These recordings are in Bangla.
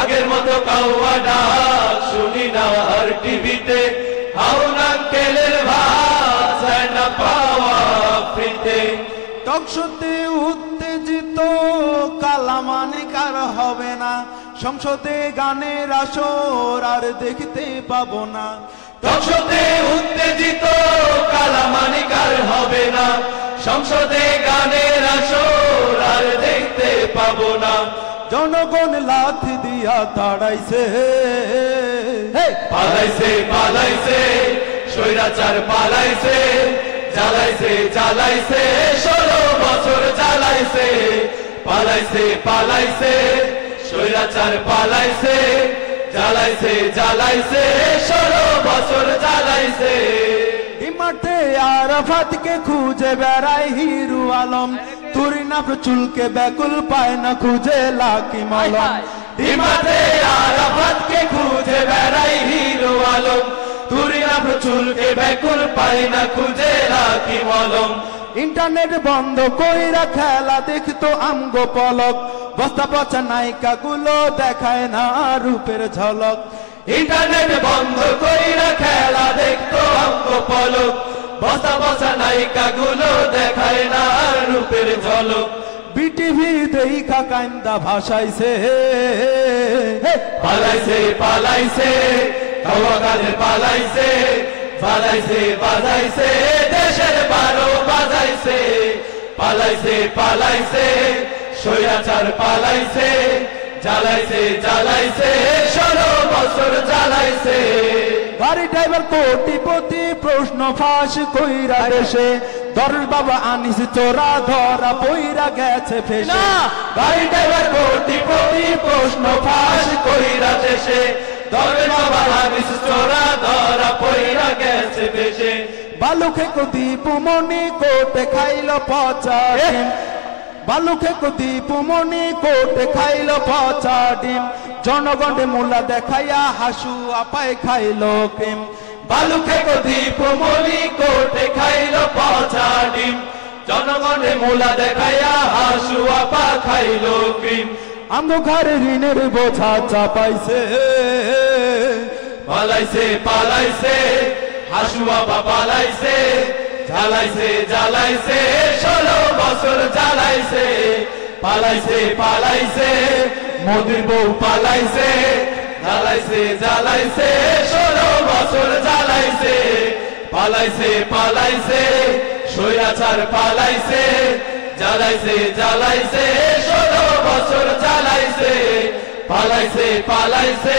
আগের মতো কাউয়া ডাক শুনি না আর টিভিতে, হাউন আঙ্কেলের ভাত চায় না পাওয়া ফ্রিতে। টকশোতে উত্তেজিত কালামানিক আর হবে না, সংসদে গানের আসর আর দেখতে পাবো না। টকশোতে উত্তেজিত কালামানিক আর হবে না, সংসদে গানের আসর আর দেখতে পাবো না। জনগণ লাথি দিয়া তাড়াইছে, পালাইছে পালাইছে স্বৈরাচার পালাইছে, জ্বালাইছে জ্বালাইছে 16 বছর জ্বালাইছে। পালাইছে পালাইছে স্বৈরাচার পালাইছে, জ্বালাইছে জ্বালাইছে 16 বছর জ্বালাইছে। মাঠে আরাফাতকে খুঁজে বেড়াই হিরু আলম, তুরিনাফ চুলকে ব্যাকুল পায় না খুঁজে লাকি মলম। মাঠে আরাফাতকে খুঁজে বেড়াই হিরু আলম, তুরিনাফ চুলকে ব্যাকুল পায় না খুঁজে লাকি মলম। ইন্টারনেট বন্ধ কইরা খেলা দেখতো আমগো পলক, বস্তা পচা নায়িকা গুলো দেখায় না রূপের ঝলক। ইন্টারনেট বন্ধ কইরা খেলা দেখতো আমগো পলক, বস্তা পচা নায়িকা গুলো দেখায় না রূপের ঝলক। বিটিভি দেখা কান্দা ভাসাইছে, পালাইছে পালাইছে কাউয়া কাদের পালাইছে, বাজাইছে বাজাইছে দেশের 12 বাজাইছে। পালাইছে পালাইছে স্বৈরাচার পালাইছে, জ্বালাইছে জ্বালাইছে 16 বছর জ্বালাইছে। গাড়ি ড্রাইভার কোটিপতি প্রশ্ন ফাঁস কইরা দেশে, দরজ বাবা আনিস চোরা ধরা পইরা গেছে ফেসে। গাড়ি ড্রাইভার কোটিপতি প্রশ্ন ফাঁস কইরা দেশে, দরজ বাবা আনিস চোরা ধরা পইরা গেছে ফেসে। বালুকে কুদীপ মনি কোটে খাইল পচা ডিম, বালুকে কুদীপ মনি কোটে খাইল পচা ডিম। জনগণে মূলা দেখাইয়া হাসু আপায় খাইল ক্রিম। বালুকে কুদীপ মনি কোটে খাইল পচা ডিম, জনগণে মূলা দেখাইয়া হাসু আপা খাইল ক্রিম। আমগো ঘরে ঋণের বোঝা চাপাইছে, পালাইছে পালাইছে হাসু আপা পালাইছে, জ্বালাইছে জ্বালাইছে 16 বছর জ্বালাইছে। পালাইছে পালাইছে মোদির বউ পালাইছে, জ্বালাইছে জ্বালাইছে 16 বছর জ্বালাইছে। পালাইছে পালাইছে স্বৈরাচার পালাইছে, জ্বালাইছে জ্বালাইছে 16 বছর জ্বালাইছে। পালাইছে পালাইছে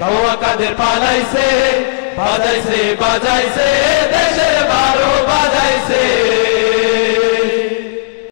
কাউয়া কাদের পালাইছে, বাজাইছে বাজাইছে দেশের 12